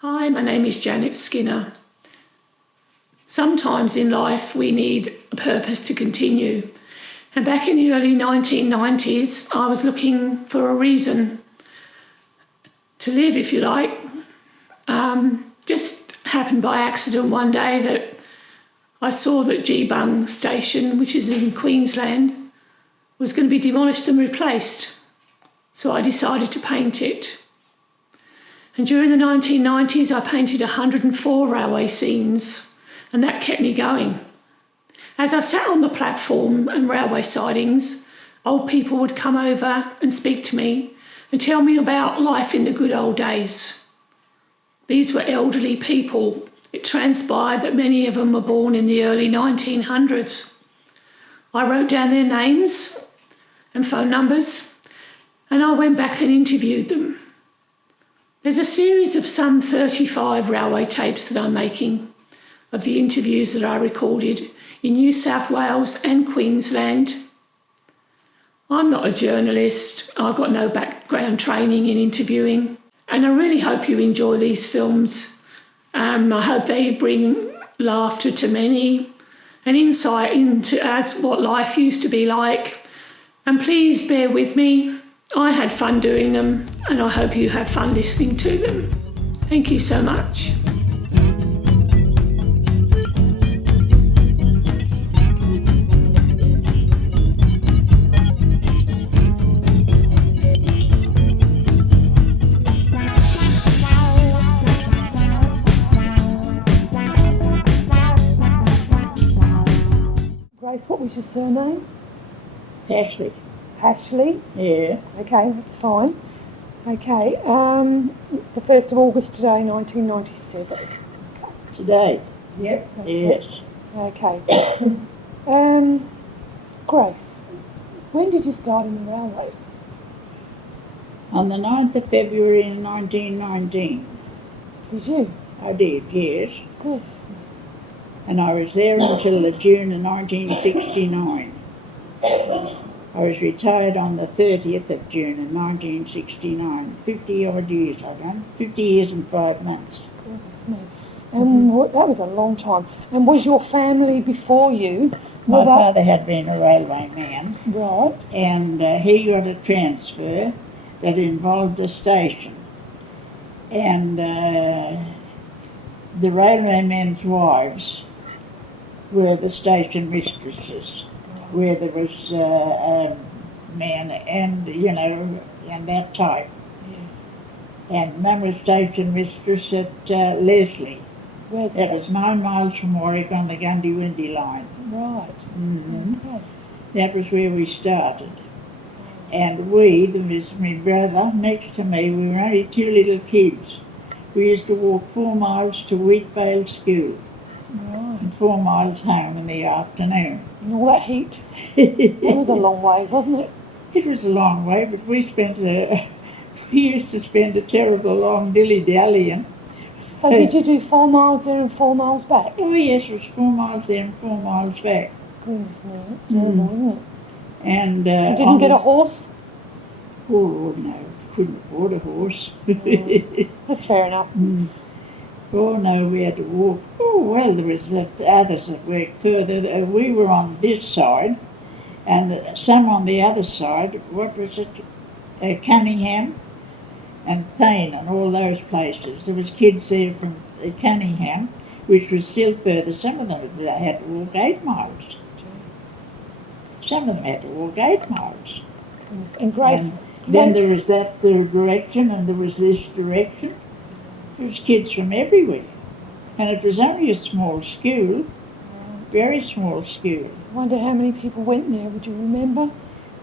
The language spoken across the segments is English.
Hi, my name is Janet Skinner. Sometimes in life we need a purpose to continue. And back in the early 1990s, I was looking for a reason to live, if you like. Just happened by accident one day that I saw that Deagon station, which is in Queensland, was going to be demolished and replaced. So I decided to paint it. And during the 1990s, I painted 104 railway scenes, and that kept me going. As I sat on the platform and railway sidings, old people would come over and speak to me and tell me about life in the good old days. These were elderly people. It transpired that many of them were born in the early 1900s. I wrote down their names and phone numbers, and I went back and interviewed them. There's a series of some 35 railway tapes that I'm making of the interviews that I recorded in New South Wales and Queensland. I'm not a journalist. I've got no background training in interviewing, and I really hope you enjoy these films. I hope they bring laughter to many and insight into what life used to be like. And please bear with me. I had fun doing them, and I hope you have fun listening to them. Thank you so much. Grace, what was your surname? Pashley. Pashley? Yeah. Okay, that's fine. Okay, it's the 1st of August today, 1997. Today? Yep. Yes. Okay. Grace, when did you start in the railway? On the 9th of February in 1919. Did you? I did, yes. Good. And I was there until the June of 1969. I was retired on the 30th of June in 1969. 50 odd years I've done. 50 years and 5 months. Goodness me. And that was a long time. And was your family before you? My father had been a railway man. Right. And he got a transfer that involved a station. And the railway men's wives were the station mistresses, where there was a man and, and that type. Yes. And Mum was station mistress at Leslie. Where's that? That was 9 miles from Warwick on the Gundy-Windy line. Right. Mm-hmm. Okay. That was where we started. And there was my brother next to me, we were only 2 little kids. We used to walk 4 miles to Wheatvale School. Right. And 4 miles home in the afternoon. And all that heat? That was a long way, wasn't it? It was a long way, but we used to spend a terrible long dilly-dallying. So did you do 4 miles there and 4 miles back? Oh yes, it was 4 miles there and 4 miles back. Goodness me, that's terrible, isn't it? And you didn't get a horse? Oh no, couldn't afford a horse. That's fair enough. Oh no, we had to walk. Oh well, there was the others that worked further. We were on this side, and some on the other side. What was it? Cunningham and Payne and all those places. There was kids there from Cunningham, which was still further. Some of them had to walk 8 miles. Some of them had to walk 8 miles. And Grace... And then there was that direction and there was this direction. There was kids from everywhere. And it was only a small school, very small school. I wonder how many people went there, would you remember?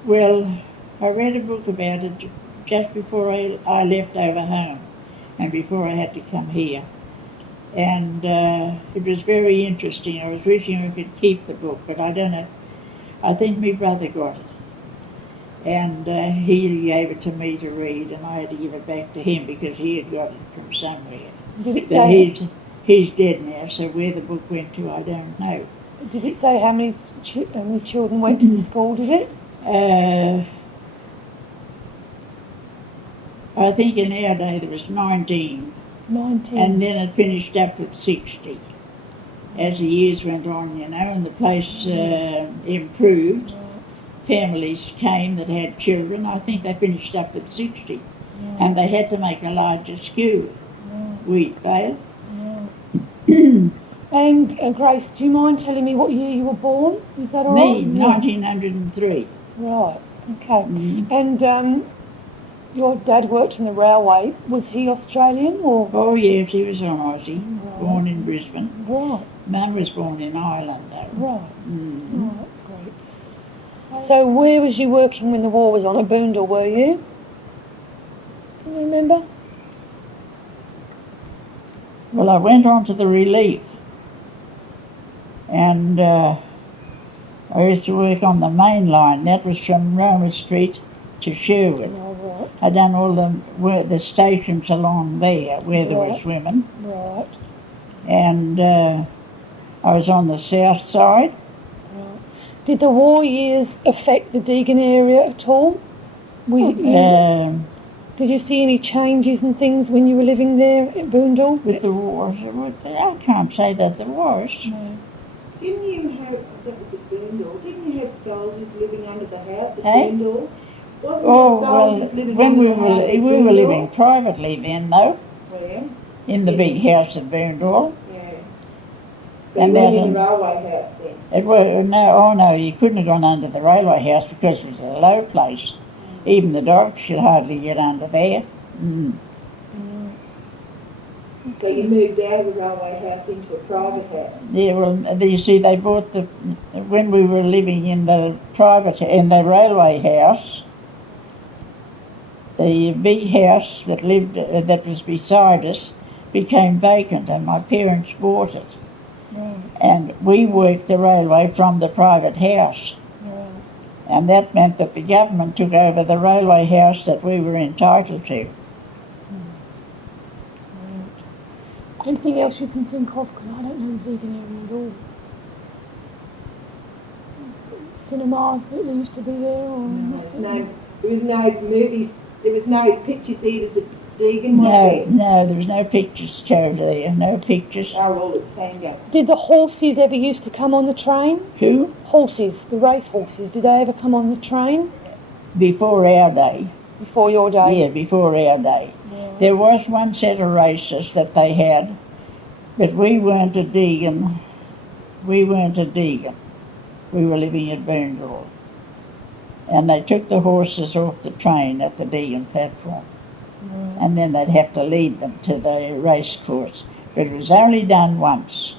Well, I read a book about it just before I left over home and before I had to come here. And it was very interesting. I was wishing I could keep the book, but I don't know. I think my brother got it. And he gave it to me to read, and I had to give it back to him because he had got it from somewhere. Did it But say... he's dead now, so where the book went to, I don't know. Did it say how many children went to the school, did it? I think in our day there was 19 19. And then it finished up with 60. As the years went on, you know, and the place improved. Families came that had children. I think they finished up with 60. And they had to make a larger school, wheat bale. And Grace, do you mind telling me what year you were born? Is that all right? Me, 1903. Right, okay. And your dad worked in the railway. Was he Australian or? Oh yes, he was an Aussie, born in Brisbane. Right. Mum was born in Ireland though. Right. Oh, that's great. So where was you working when the war was on? At Boondall, were you? Can you remember? Well, I went on to the relief, and I used to work on the main line. That was from Roma Street to Sherwood. Oh, I done all the stations along there where there was women. Right. And I was on the south side. Right. Did the war years affect the Deagon area at all? Did you see any changes and things when you were living there at Boondall? With the wars, I can't say that there was. No. Didn't you have, that was at Boondall, didn't you have soldiers living under the house at Hey? Boondall? Wasn't Oh, there well, soldiers living when under we the house at were Boondall? living privately then, though, Where? in the big house at Boondall. Yeah. So And you went then- in the railway house then? It was, no, you couldn't have gone under the railway house because it was a low place. Even the dogs could hardly get under there. So you moved out of the railway house into a private house? Yeah, well, you see, they bought when we were living in the railway house, the big house that was beside us became vacant, and my parents bought it. Right. And we worked the railway from the private house. Right. And that meant that the government took over the railway house that we were entitled to. Anything else you can think of? Because I don't know the Deagon area at all. Cinemas that used to be there, or There was no movies, there was no picture theatres at Deagon, was No, there was no pictures showed there, no pictures. there? They were all at Sandgate. Did the horses ever used to come on the train? Who? Horses, the race horses, did they ever come on the train? Before our day. Before your day? Yeah, before our day. Yeah. There was one set of races that they had, but we weren't at Deagon. We were living at Boondall. And they took the horses off the train at the Deagon platform. And then they'd have to lead them to the race course. But it was only done once.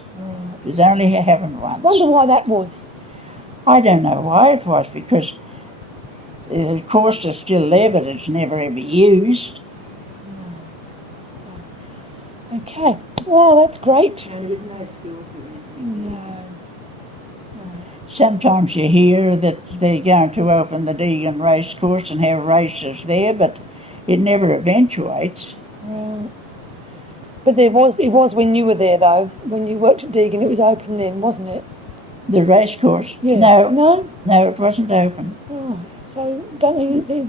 It was only happened once. Wonder why that was. I don't know why it was, because the course is still there, but it's never ever used. Okay. Well, that's great. And there was no schools around. No. Sometimes you hear that they're going to open the Deagon race course and have races there, but it never eventuates. Right. But it was when you were there, though. When you worked at Deagon, it was open then, wasn't it? The race course? Yeah. No, it wasn't open. Oh, so don't they,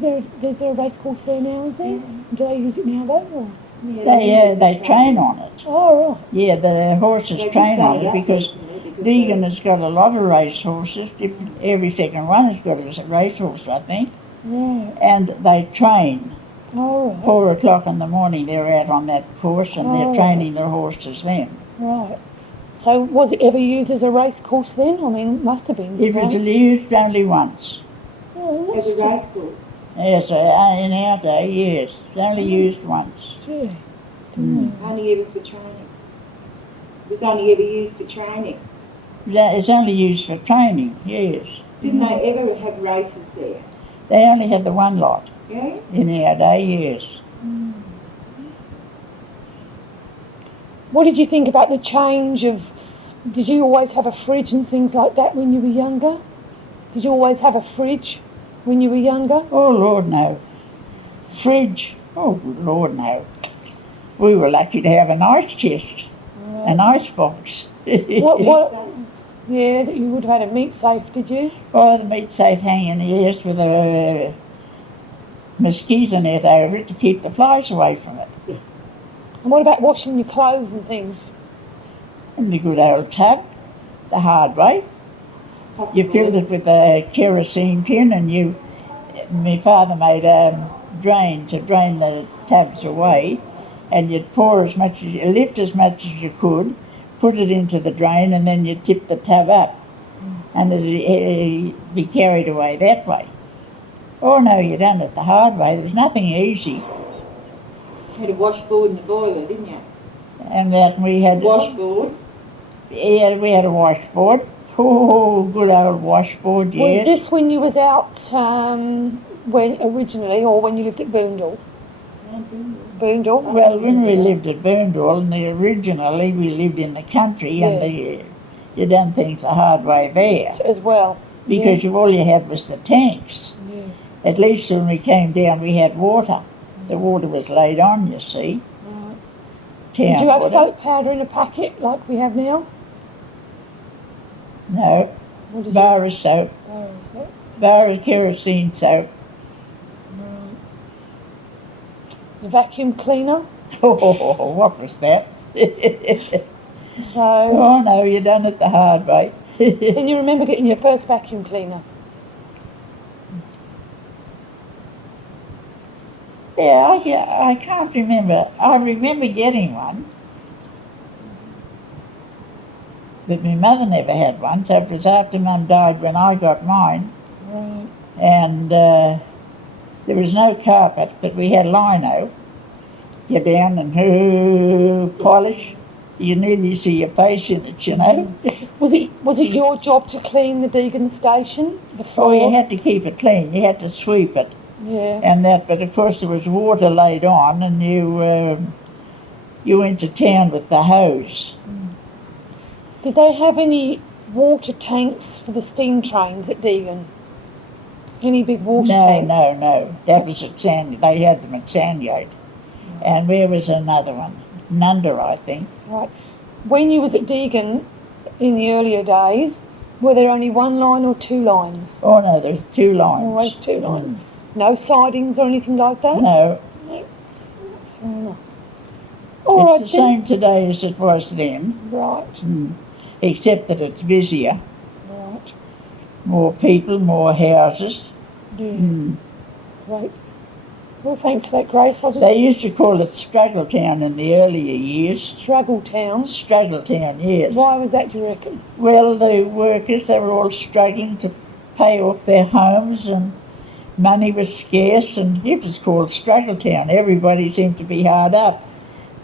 there's a race course there now, is there? Do they use it now, though? Or? They train on it. Oh, right. Yeah, the horses They train just on stay it up because recently because Deagon has got a lot of race horses. Every second one has got a race horse, I think. Right. And they train. Oh, right. 4 o'clock in the morning they're out on that course and Oh. they're training their horses then. Right. So was it ever used as a race course then? I mean, it must have been. It was right? used only once. Oh, As that's a race course. Yes, in our day, yes. It's only used once. Gee. Only ever for training. It was only ever used for training. It's only used for training, yes. Didn't they ever have races there? They only had the one lot Yeah? in our day, yes. What did you think about the change of, did you always have a fridge and things like that when you were younger? Did you always have a fridge when you were younger? Oh, Lord, no. Fridge? Oh, good Lord, no. We were lucky to have an ice chest, an ice box. What, yeah, that you would have had a meat safe, did you? Oh, the meat safe hanging, yes, with a mosquito net over it to keep the flies away from it. And what about washing your clothes and things? In the good old tub, the hard way. You filled it with a kerosene tin, and my father made a drain to drain the tubs away, and you'd lift as much as you could, put it into the drain, and then you'd tip the tub up, and it'd be carried away that way. Oh no, you done it the hard way. There's nothing easy. You had a washboard in the boiler, didn't you? And that we had Washboard. Yeah, we had a washboard. Oh, good old washboard, yes. Was this when you was out when originally, or when you lived at Boondall? Boondall? Well, when we lived at Boondall, and originally we lived in the country, and you done things the hard way there. As well. Because all you had was the tanks. Yes. At least when we came down, we had water. The water was laid on, you see. Right. Did you have soap powder in a packet like we have now? No. Bar of soap. Bar of kerosene soap. Right. The vacuum cleaner? Oh, what was that? Oh no, you done it the hard way. Can you remember getting your first vacuum cleaner? Yeah, I can't remember. I remember getting one, but my mother never had one, so it was after Mum died when I got mine. Right. And there was no carpet, but we had lino. You're down and polish. You nearly see your face in it, you know. Was it your job to clean the Deagon station? The floor? Oh, you had to keep it clean. You had to sweep it. Yeah. And that, but of course there was water laid on, and you went to town with the hose. Did they have any water tanks for the steam trains at Deagon? Any big water tanks? No. That was at Sandgate. They had them at Sandgate. And where was another one? Nunda, I think. Right. When you was at Deagon in the earlier days, were there only one line or two lines? Oh no, there's two lines. Always two lines. No sidings or anything like that? No. That's fair enough. It's the same today as it was then. Right. Except that it's busier. Right. More people, more houses. Yeah. Great. Well, thanks for that, Grace. They used to call it Struggle Town in the earlier years. Struggle Town? Struggle Town, yes. Why was that, do you reckon? Well, the workers, they were all struggling to pay off their homes, and money was scarce, and it was called Struggle Town. Everybody seemed to be hard up,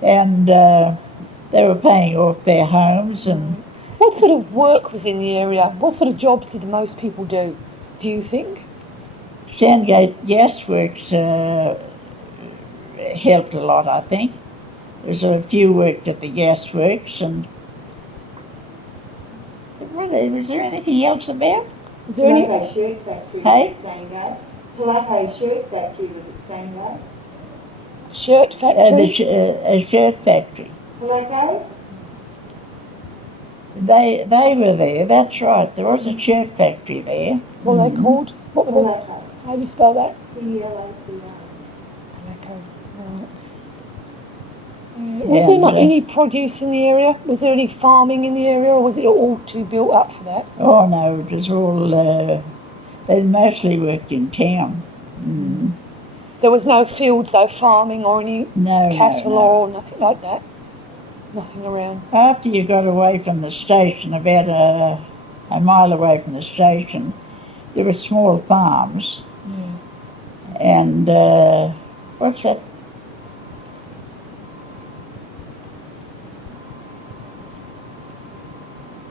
and they were paying off their homes. And what sort of work was in the area? What sort of jobs did most people do you think? Sandgate Gasworks helped a lot, I think. There's a few worked at the gasworks, and was there anything else about? Is there any shirt factory Hey? at Sandgate? Palazzo shirt factory was at Sandgate. shirt factory? A shirt factory. Palazzo's? They were there, that's right. There was a shirt factory there. What are they called? What were they? Palazzo. How do you spell that? P-L-A-C-O. Okay. Right. Was there not any produce in the area? Was there any farming in the area, or was it all too built up for that? Oh no, it was all, they mostly worked in town. There was no fields though, farming or any cattle No. or nothing like that? Nothing around? After you got away from the station, about a mile away from the station, there were small farms. And what's that?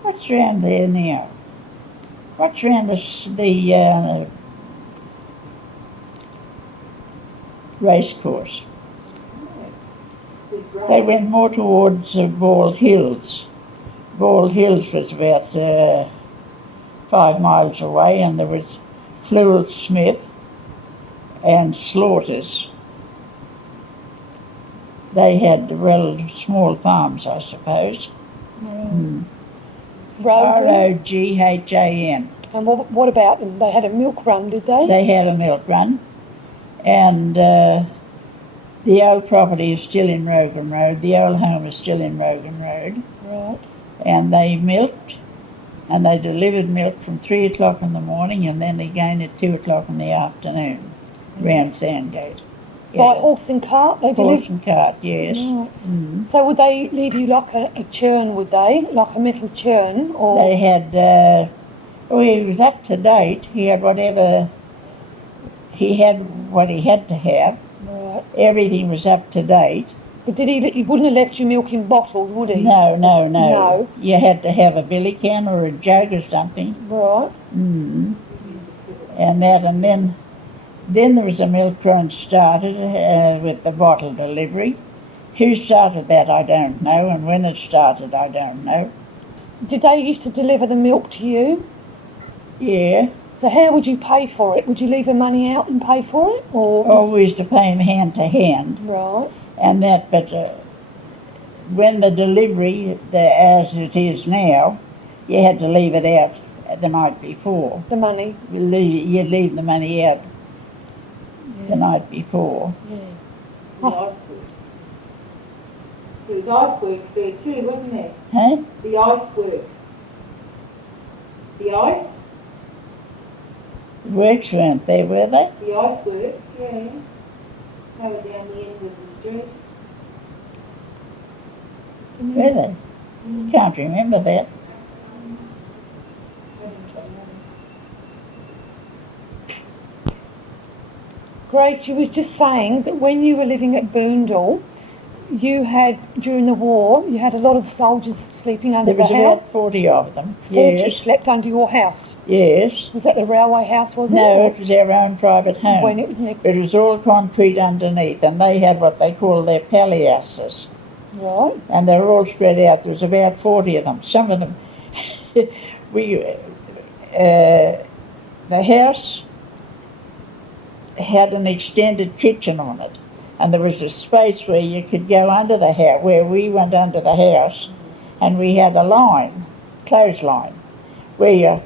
What's around there now? What's around the race course? They went more towards Bald Hills. Bald Hills was about 5 miles away, and there was Flewell Smith and Slaughters. They had relative small farms, I suppose. Roghan. And what about them? They had a milk run, did they? They had a milk run, and The old property is still in Rogan Road. The old home is still in Rogan Road. Right. And they milked, and they delivered milk from 3 o'clock in the morning and then again at 2 o'clock in the afternoon round Sandgate. By horse and cart, they Horse delivered? and cart, yes. Right. Mm. So would they leave you like a churn, would they? Like a metal churn? Or They had, he was up to date. He had what he had to have. Right. Everything was up to date. But he wouldn't have left you milk in bottles, would he? No. No. You had to have a billy can or a jug or something. Right. Mm. And then there was a milk run started with the bottle delivery. Who started that, I don't know, and when it started, I don't know. Did they used to deliver the milk to you? Yeah. So how would you pay for it? Would you leave the money out and pay for it? Or We used to pay them hand to hand. Right. And that, but when the delivery, as it is now, you had to leave it out the night before. The money? You'd leave the money out the night before. Yeah. The iceworks. There was iceworks there too, wasn't there? Huh? The iceworks. The ice? The works weren't there, were they? The iceworks, yeah. They were down the end of the street. Were they? Can't remember that. Grace, you was just saying that when you were living at Boondall, you had, during the war, you had a lot of soldiers sleeping under There was the house. about 40 of them. 40 Yes. slept under your house. Yes. Was that the railway house, was it? No, it was our own private home. When it was next. It was all concrete underneath, and they had what they call their palliasses. Right. And they were all spread out. There was about 40 of them. Some of them, the house had an extended kitchen on it, and there was a space where you could go under the house, where we went under the house, and we had a line, clothesline, where you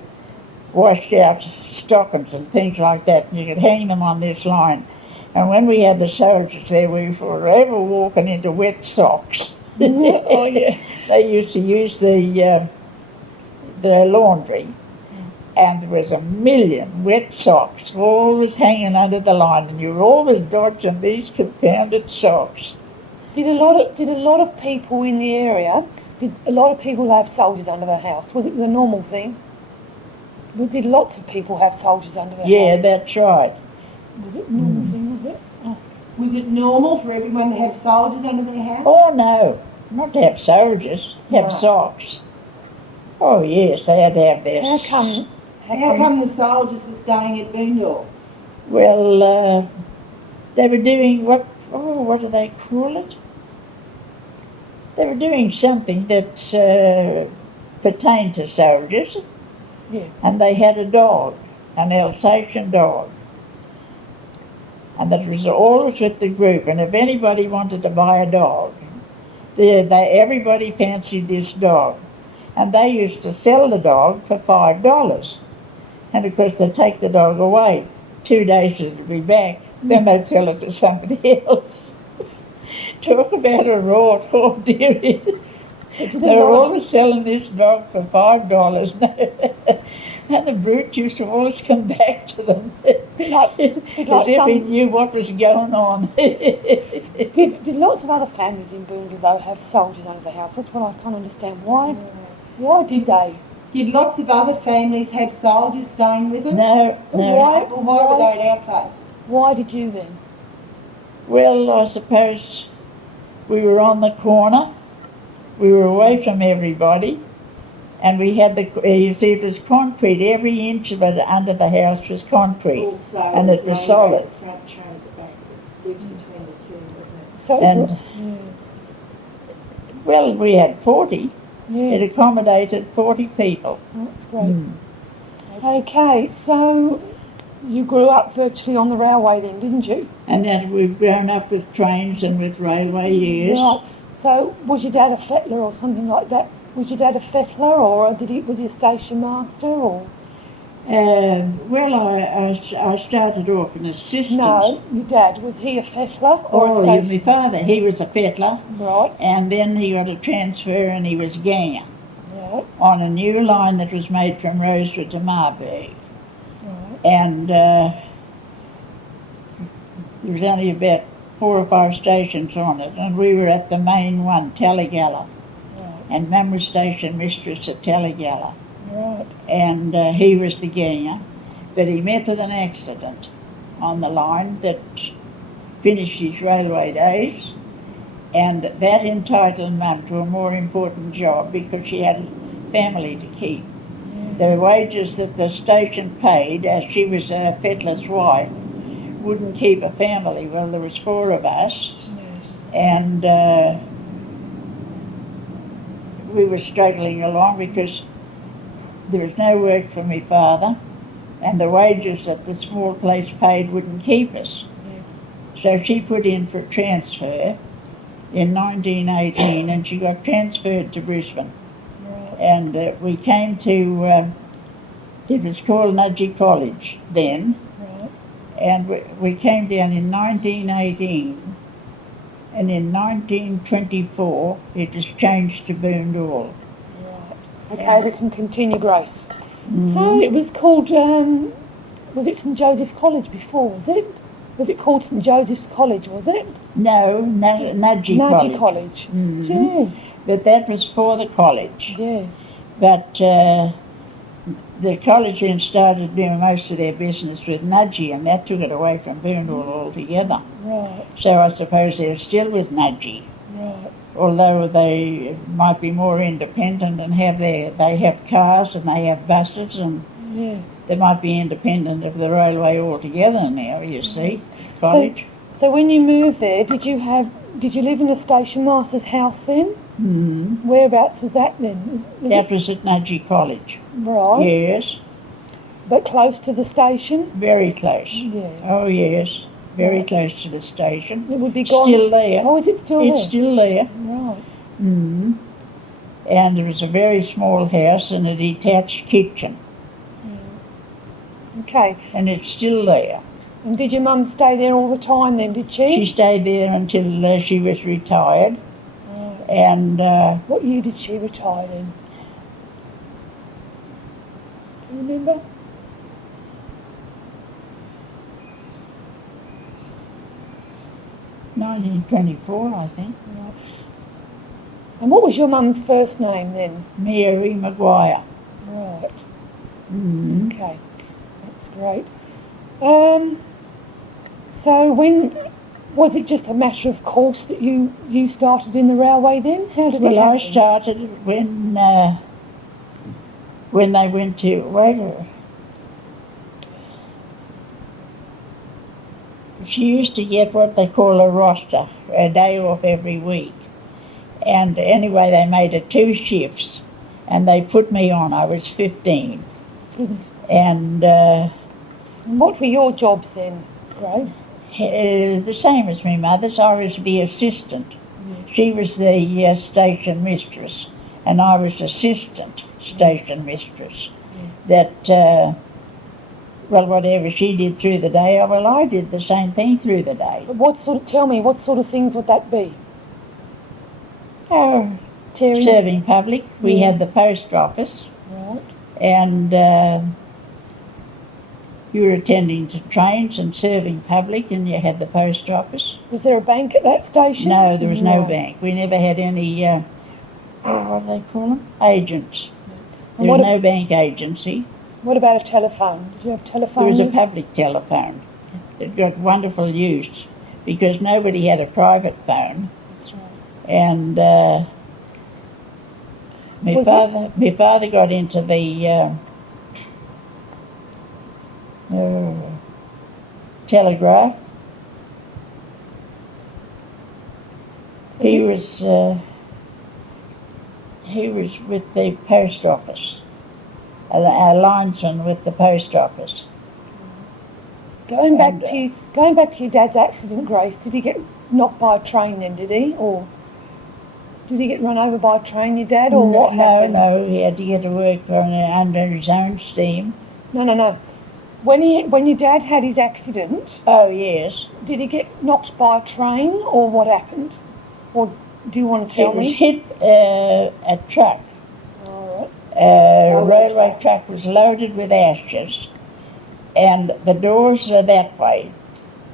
washed out stockings and things like that, and you could hang them on this line. And when we had the soldiers there, we were forever walking into wet socks. Oh, yeah. They used to use the laundry, and there was a million wet socks always hanging under the line, and you were always dodging these confounded socks. Did a lot of people in the area, did a lot of people have soldiers under their house? Was it the normal thing? Did lots of people have soldiers under their Yeah, house? that's right. Was it a normal thing, was it? Was it normal for everyone to have soldiers under their house? Oh no, not to have soldiers, have Right. socks. Oh yes, they had to have their How come? How come the soldiers were staying at Boondall? Well, they were doing what do they call it? They were doing something that pertained to soldiers. Yeah. And they had a dog, an Alsatian dog. And that was always with the group, and if anybody wanted to buy a dog, everybody fancied this dog. And they used to sell the dog for $5. And of course they'd take the dog away. 2 days it would be back, then they'd sell it to somebody else. Talk about a rort, oh dear. They were always selling this dog for $5. And the brute used to always come back to them as if he knew what was going on. Did lots of other families in Boondall though have soldiers under the house? That's what I can't understand. Why did they? Did lots of other families have soldiers staying with them? No. Why were they at our place? Why did you then? Well, I suppose we were on the corner. We were away from everybody. And we had you see, it was concrete. Every inch of it under the house was concrete. Also, And it was solid. The front train at the back was split between the two, wasn't it? So And, well, we had 40. yeah, It accommodated 40 people. that's great. Okay, so you grew up virtually on the railway then, didn't you? And then we've grown up with trains and with railway years. Right. So was your dad a fettler or something like that? Was your dad a fettler, or was he a station master, or? Well, I started off an assistant. No, your dad, was he a fettler or Oh, a yeah, station? my father, he was a fettler, Right, and then he got a transfer and he was a ganger right, on a new line that was made from Rosewood to Marburg. right. And there was only about 4 or 5 stations on it, and we were at the main one, Tallagalla. Right. And Mum was station mistress at Tallagalla. Right. And he was the ganger, but he met with an accident on the line that finished his railway days, and that entitled Mum to a more important job because she had a family to keep. The wages that the station paid, as she was a fettler's wife, wouldn't keep a family. Well, there was 4 of us, and we were struggling along because there was no work for my father, and the wages that the small place paid wouldn't keep us. So she put in for a transfer in 1918, and she got transferred to Brisbane. And we came to, it was called Nudgee College then, and we came down in 1918, and in 1924 it was changed to Boondall. Okay, we can continue, Grace. Mm-hmm. So it was called, was it St Joseph College before, was it? Was it called St Joseph's College, was it? No, Nudgee College. Nudgee College. Mm-hmm. Gee. But that was for the college. Yes. But the college then started doing most of their business with Nudgee, and that took it away from Boondall altogether. Right. So I suppose they're still with Nudgee. Right. Although they might be more independent and they have cars and they have buses, and Yes. they might be independent of the railway altogether now, you see, college. So when you moved there, did you live in a station master's house then? Mm-hmm. Whereabouts was that then? That was at Nudgee College. Right. Yes, But close to the station? very close. Yeah. Oh yes, very close to the station. It would be gone. Still there. Oh, is it still It's there? still there. Right. Mm-hmm. And it was a very small house and a detached kitchen, Okay. and it's still there. And did your mum stay there all the time then, did she? She stayed there until she was retired, Right. and What year did she retire in? Do you remember? (1924), I think. And what was your mum's first name then? Mary Maguire. Right. Mm-hmm. Okay. That's great. So when was it just a matter of course that you started in the railway then? How did it Well, I happen? started when they went to she used to get what they call a roster, a day off every week. And anyway, they made it 2 shifts, and they put me on. I was 15. Goodness. And And what were your jobs then, Grace? the same as my mother's. I was the assistant. She was the station mistress, and I was assistant station mistress. That, well, whatever she did through the day, well, I did the same thing through the day. But tell me, what sort of things would that be? Oh, Terry? serving public. We had the post office, Right. and you were attending to trains and serving public, and you had the post office. Was there a bank at that station? No, there was no bank. We never had any, what do they call them? Agents. There was no bank agency. What about a telephone? Did you have telephone? There was a public telephone. It got wonderful use because nobody had a private phone. That's right. And my father got into the telegraph. He was with the post office, a linesman with the post office. Going back to your dad's accident, Grace, did he get knocked by a train then, did he? Or did he get run over by a train, your dad, or what happened? No, he had to get to work under his own steam No. When your dad had his accident, Oh, yes. did he get knocked by a train or what happened? Or do you want to tell It was me? hit a truck. All A railway truck was loaded with ashes, and the doors are that way.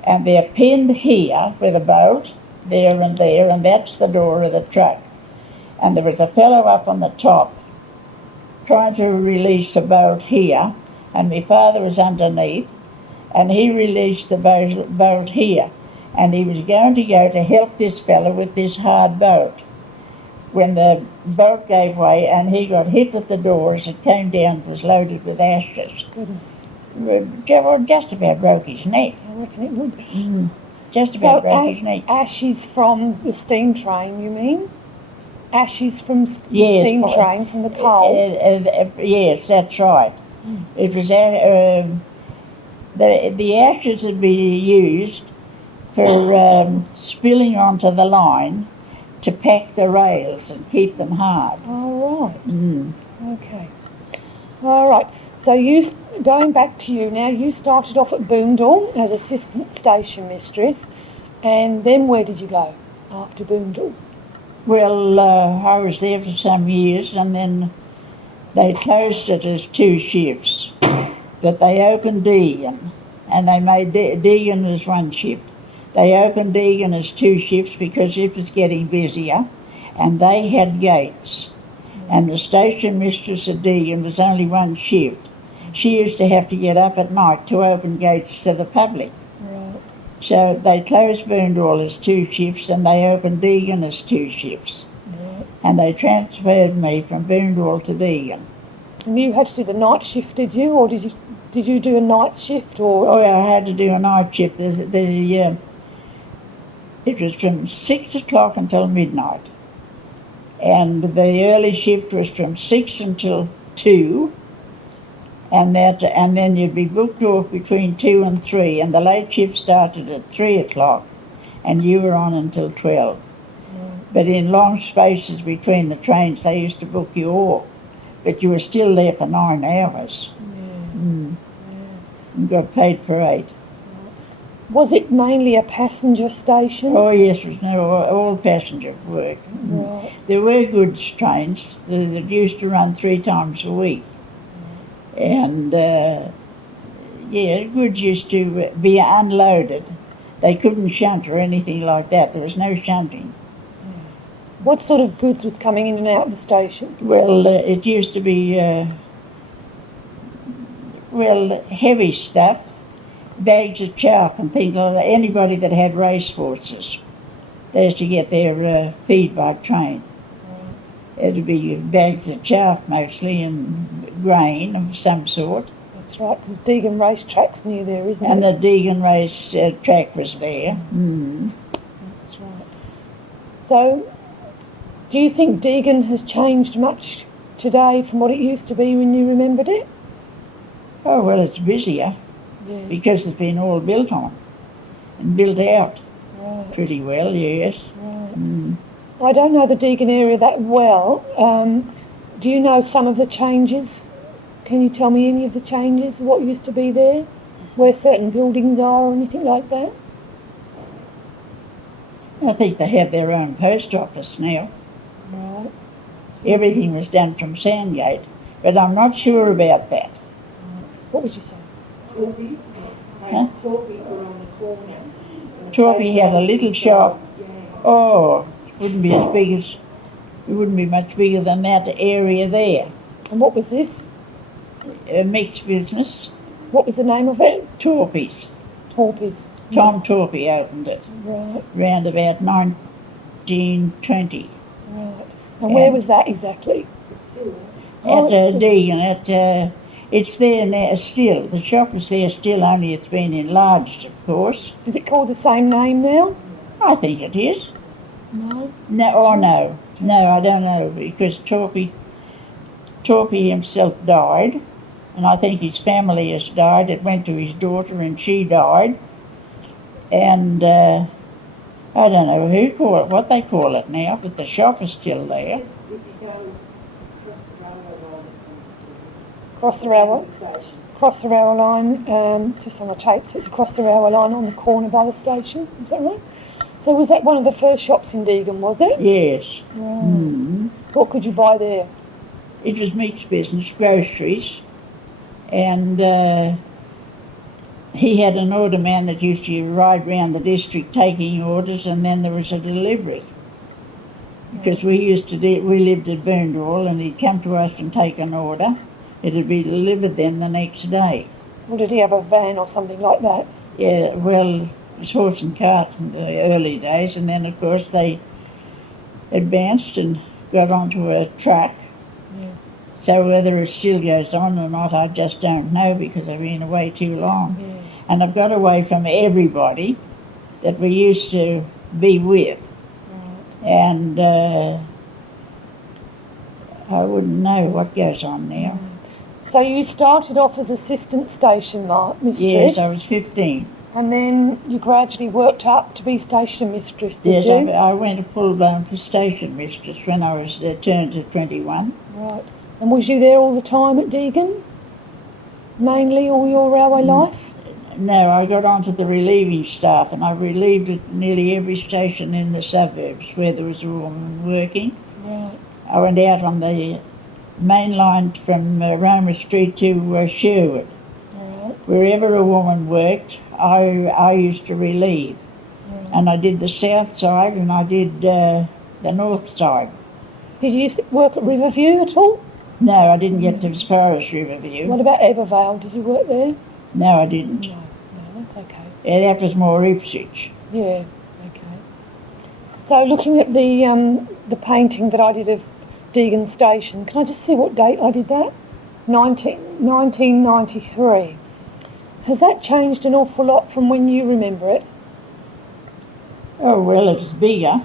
And they're pinned here with a bolt, there, and that's the door of the truck. And there was a fellow up on the top trying to release the bolt here, and my father was underneath, and he released the bolt here, and he was going to go to help this fellow with this hard bolt when the bolt gave way and he got hit with the door as it came down. It was loaded with ashes. Goodness. Just about broke his neck. I reckon it would be. Just about broke his neck. Ashes from the steam train, you mean? Ashes from the Yes, steam train, from the coal? Yes, that's right. It was the ashes would be used for spilling onto the line to pack the rails and keep them hard. Oh, right. Mm. Okay. All right. So going back to you now, you started off at Boondall as assistant station mistress, and then where did you go after Boondall? Well, I was there for some years, and then they closed it as 2 shifts, but they opened Deagon, and they made Deagon as 1 shift. They opened Deagon as 2 shifts because it was getting busier, and they had gates, and the station mistress at Deagon was only 1 shift. She used to have to get up at night to open gates to the public. Right. So they closed Boondall as 2 shifts, and they opened Deagon as 2 shifts. Right. And they transferred me from Boondall to Deagon. And you had to do the night shift, did you, or did you do a night shift, or? Oh, I had to do a night shift. It was from 6 o'clock until midnight. And the early shift was from 6 until 2. And then you'd be booked off between 2 and 3. And the late shift started at 3 o'clock. And you were on until 12. But in long spaces between the trains, they used to book you off. But you were still there for 9 hours. Yeah. Mm. And got paid for 8. Was it mainly a passenger station? Oh yes, it was all passenger work. Right. There were goods trains that used to run 3 times a week. And goods used to be unloaded. They couldn't shunt or anything like that. There was no shunting. What sort of goods was coming in and out of the station? Well, it used to be heavy stuff, bags of chalk and things like that. Anybody that had race horses, they used to get their feed by train. It'd be bags of chaff mostly and grain of some sort. That's right, because Deagon racetrack's near there, isn't And it? the Deagon race track was there. Mm. That's right. So, do you think Deagon has changed much today from what it used to be when you remembered it? Oh, well, it's busier Yes. because it's been all built on and built out Right. pretty well, yes. Right. Mm. I don't know the Deagon area that well. Do you know some of the changes? Can you tell me any of the changes, what used to be there? Where certain buildings are or anything like that? I think they have their own post office now. Right. Everything was done from Sandgate, but I'm not sure about that. What would you say? Torpies. Huh? Torpies were on the corner. Torpy had a little shop. Oh, it wouldn't be much bigger than that area there. And what was this? A mixed business. What was the name of it? Torpies. Torpies. Tom Torpy opened it Right, round about 1920 right. And where was that exactly? Oh, at it's still- Deagon. It's there now still. The shop is there still, only it's been enlarged, of course. Is it called the same name now? I think it is. No. No, I don't know, because Torpy himself died, and I think his family has died. It went to his daughter, and she died. And I don't know what they call it now, but the shop is still there. If you go across the railway line, Across the railway? station. across the railway line, just on the tape, so it's across the railway line on the corner by the station, is that right? So was that one of the first shops in Deagon, was it? Yes. What could you buy there? It was mixed business, groceries, and he had an order man that used to ride round the district taking orders, and then there was a delivery. Because we lived at Boondall, and he'd come to us and take an order. It'd be delivered then the next day. Or did he have a van or something like that? Yeah, well, it was horse and cart in the early days, and then of course they advanced and got onto a truck. Yeah. So whether it still goes on or not, I just don't know, because I've been away too long. Yeah. And I've got away from everybody that we used to be with. And I wouldn't know what goes on now. So you started off as assistant station mistress? Yes, I was 15. And then you gradually worked up to be station mistress, did Yes, you? I went a full-blown for station mistress when I was turned to 21. Right. And was you there all the time at Deagon? Mainly all your railway life? No, I got onto the relieving staff, and I relieved at nearly every station in the suburbs where there was a woman working. Right. I went out on the main line from Roma Street to Sherwood. Right. Wherever a woman worked, I used to relieve. Right. And I did the south side, and I did the north side. Did you work at Riverview at all? No, I didn't get to as far as Riverview. What about Evervale? Did you work there? No, I didn't. No, that's okay. Yeah, that was more Ipswich. Yeah, okay. So looking at the painting that I did of Deagon Station, can I just see what date I did that? 1993. Has that changed an awful lot from when you remember it? Oh, well, it was bigger.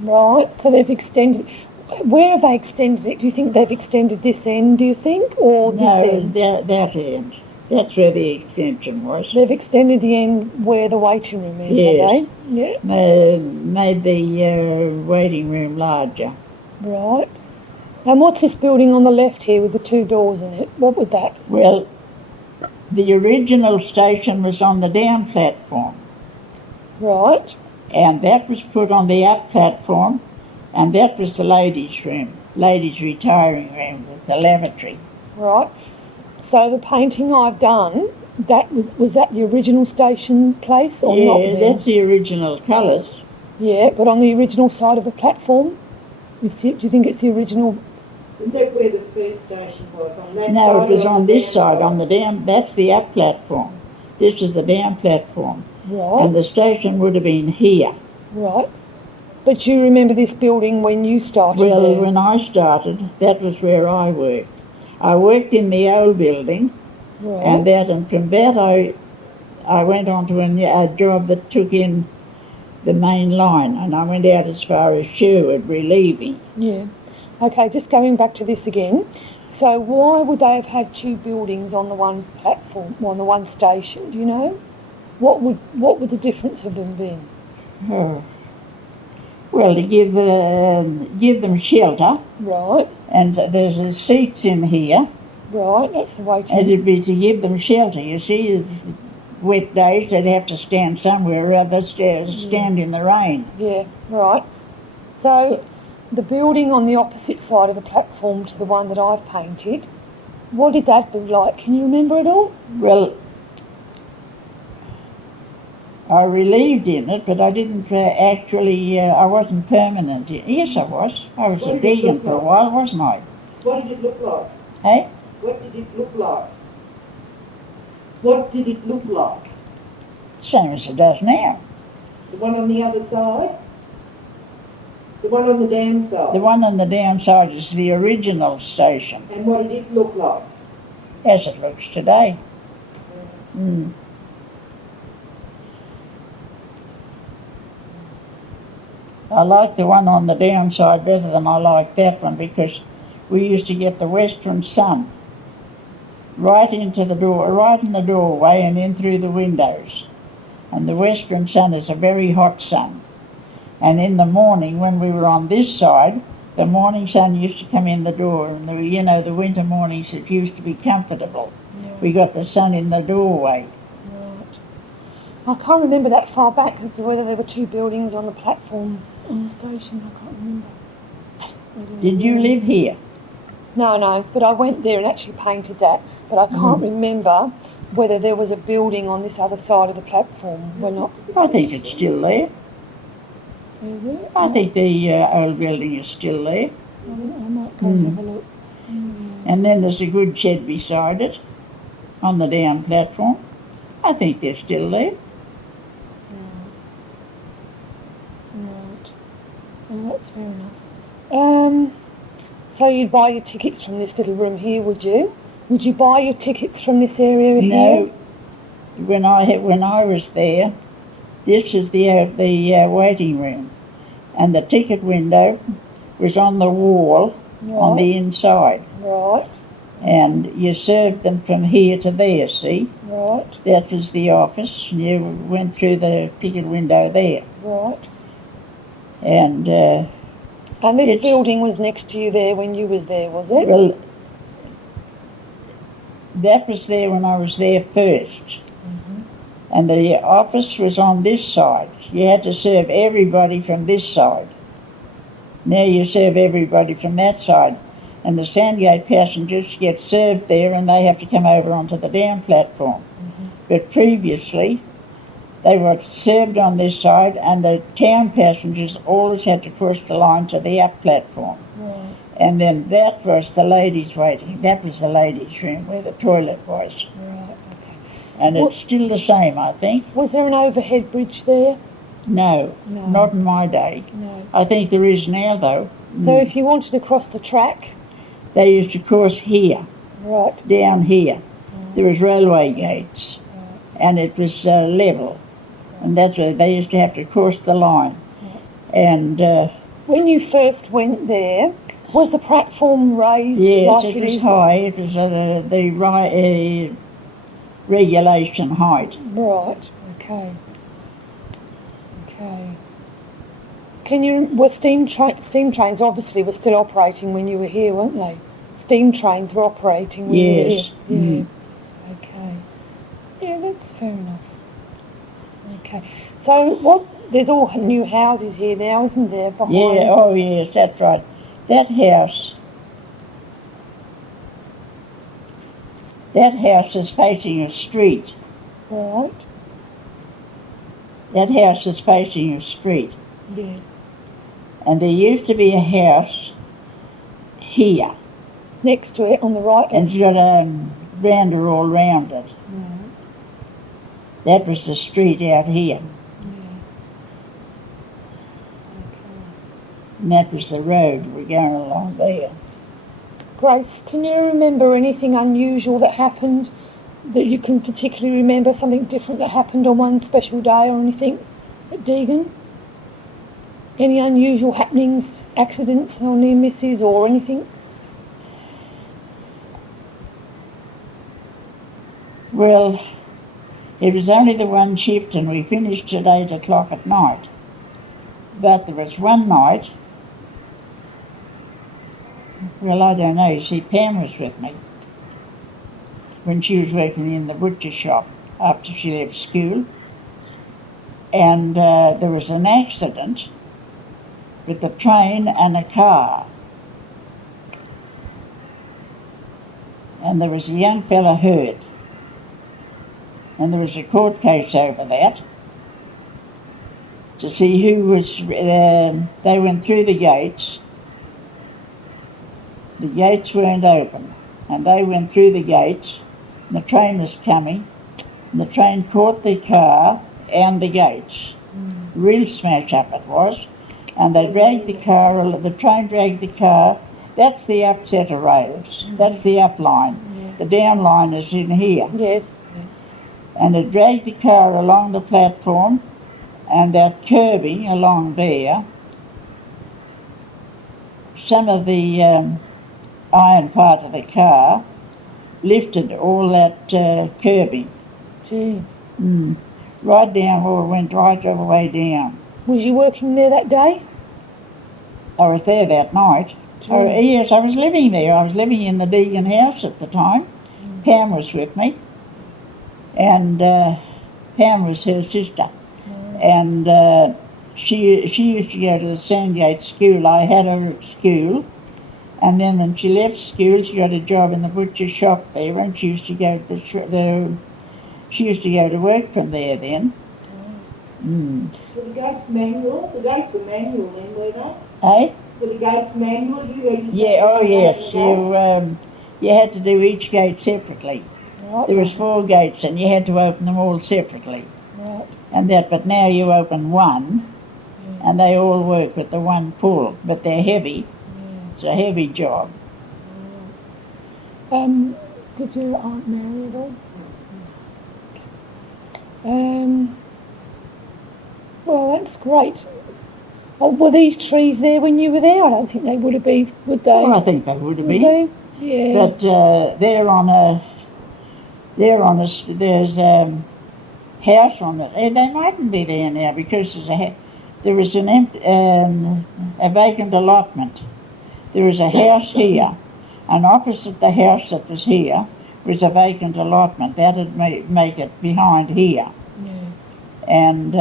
Right, so they've extended. Where have they extended it? Do you think they've extended this end, do you think, or this end? No, that end. That's where the extension was. They've extended the end where the waiting room is, Yes. have they? Yeah. Made the waiting room larger. Right. And what's this building on the left here with the two doors in it? What was that? Well, the original station was on the down platform, Right. and that was put on the up platform, and that was the ladies' room, ladies' retiring room with the lavatory. Right. So the painting I've done, that was that the original station place or not? Yeah, Then? that's the original colours. Yeah, but on the original side of the platform? Do you think it's the original? Is that where the first station was? On that No, side it was or on the this down side, on the down, that's the up platform. This is the down platform. Right. And the station would have been here. Right. But you remember this building when you started Well, there? when I started, that was where I worked. I worked in the old building, Right. and from that I went on to a job that took in the main line, and I went out as far as Sherwood, relieving. Yeah. Okay, just going back to this again. So why would they have had two buildings on the one platform, on the one station, do you know? What would the difference of them been? Oh. Well, to give them shelter, Right, and there's seats in here, right, that's the waiting. and it'd be to give them shelter. You see, wet days, they'd have to stand somewhere, or rather stand in the rain. Yeah, right. So the building on the opposite side of the platform to the one that I've painted, what did that be like? Can you remember it all? Well, I relieved in it, but I didn't actually, I wasn't permanent. Yes, I was. I was a Deagon for a while, wasn't I? What did it look like? Hey? What did it look like? What did it look like? Same as it does now. The one on the other side? The one on the down side? The one on the downside is the original station, And what did it look like? as it looks today. Mm. I like the one on the downside better than I like that one, because we used to get the western sun right into the door, right in the doorway and in through the windows. And the western sun is a very hot sun. And in the morning, when we were on this side, the morning sun used to come in the door, and the winter mornings it used to be comfortable. Yeah. We got the sun in the doorway. Right. I can't remember that far back as to whether there were two buildings on the platform on the station. I can't remember. Did you live here? No, but I went there and actually painted that. But I can't remember whether there was a building on this other side of the platform. We're not. I think it's still there. Is it? I think the old building is still there. I might go and have a look. And then there's a good shed beside it on the down platform. I think they're still there. Right. Oh, that's fair enough. So you'd buy your tickets from this little room here, would you? Would you buy your tickets from this area here? No. When I was there, this is the waiting room, and the ticket window was on the wall on the inside. Right. And you served them from here to there, see? Right. That was the office, and you went through the ticket window there. Right. And this building was next to you there when you was there, was it? well, that was there when I was there first. And the office was on this side. You had to serve everybody from this side. Now you serve everybody from that side. And the Sandgate passengers get served there and they have to come over onto the down platform. But previously, they were served on this side and the town passengers always had to cross the line to the up platform. Right. And then that was the ladies' waiting. That was the ladies' room where the toilet was. Right, okay. And it's still the same, I think. Was there an overhead bridge there? No, not in my day. No. I think there is now, though. So if you wanted to cross the track? They used to cross here, Right. down here. There was railway gates, and it was level. And that's where they used to have to cross the line. And When you first went there, was the platform raised? yes, like it was is? high. It was the regulation height. Right. Okay. Okay. Were steam trains obviously were still operating when you were here, weren't they? Steam trains were operating when you were here. Yes. Yeah. Okay. Yeah, that's fair enough. Okay. So there's all new houses here now, isn't there? Behind? Yeah, oh yes, that's right. That house is facing a street. Right. That house is facing a street. Yes. And there used to be a house here, Next to it on the right. and it's got a veranda all round it. Right. That was the street out here, Yeah. Okay. and that was the road. We're going along there. Grace, can you remember anything unusual that happened that you can particularly remember, something different that happened on one special day or anything at Deagon? Any unusual happenings, accidents or near misses or anything? Well, it was only the one shift and we finished at 8 o'clock at night. But there was one night, well, I don't know, you see, Pam was with me when she was working in the butcher shop after she left school. And there was an accident with a train and a car. And there was a young fella hurt. And there was a court case over that to see who was, they went through the gates. The gates weren't open, and they went through the gates, and the train was coming, and the train caught the car and the gates. Real smash up it was. And they dragged the train dragged the car. That's the up set of rails. That's the up line. Yeah. The down line is in here. Yes. And it dragged the car along the platform, and that curbing along there, some of the iron part of the car lifted all that curbing. Gee. Right down, or went right all the way down. Was you working there that day? I was there that night. Oh, yes, I was living there. I was living in the Deagon house at the time. Pam was with me, and Pam was her sister, and she used to go to the Sandgate school. I had her at school, and then when she left school, she got a job in the butcher shop there, and she used to go to she used to go to work from there then. Mm. Were the gates manual? The gates were manual then, were they? Eh? Were the gates manual? Yeah, oh yes, you had to do each gate separately. Right. There was 4 gates and you had to open them all separately. Right. But now you open one and they all work with the one pull, but they're heavy. It's a heavy job. Did your aunt marry at all? Well, that's great. Oh, were these trees there when you were there? I don't think they would have been, would they? Well, I think they would have been. They? Yeah. But there's a house on it. They mightn't be there now because there was a vacant allotment. There was a house here, and opposite the house that was here was a vacant allotment. That'd make it behind here. Yes. And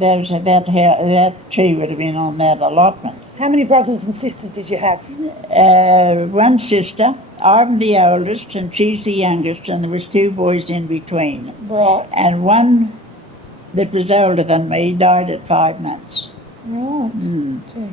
that tree would have been on that allotment. How many brothers and sisters did you have? One sister. I'm the oldest and she's the youngest, and there was 2 boys in between. Right. And one that was older than me died at 5 months. Right. Mm. Gee.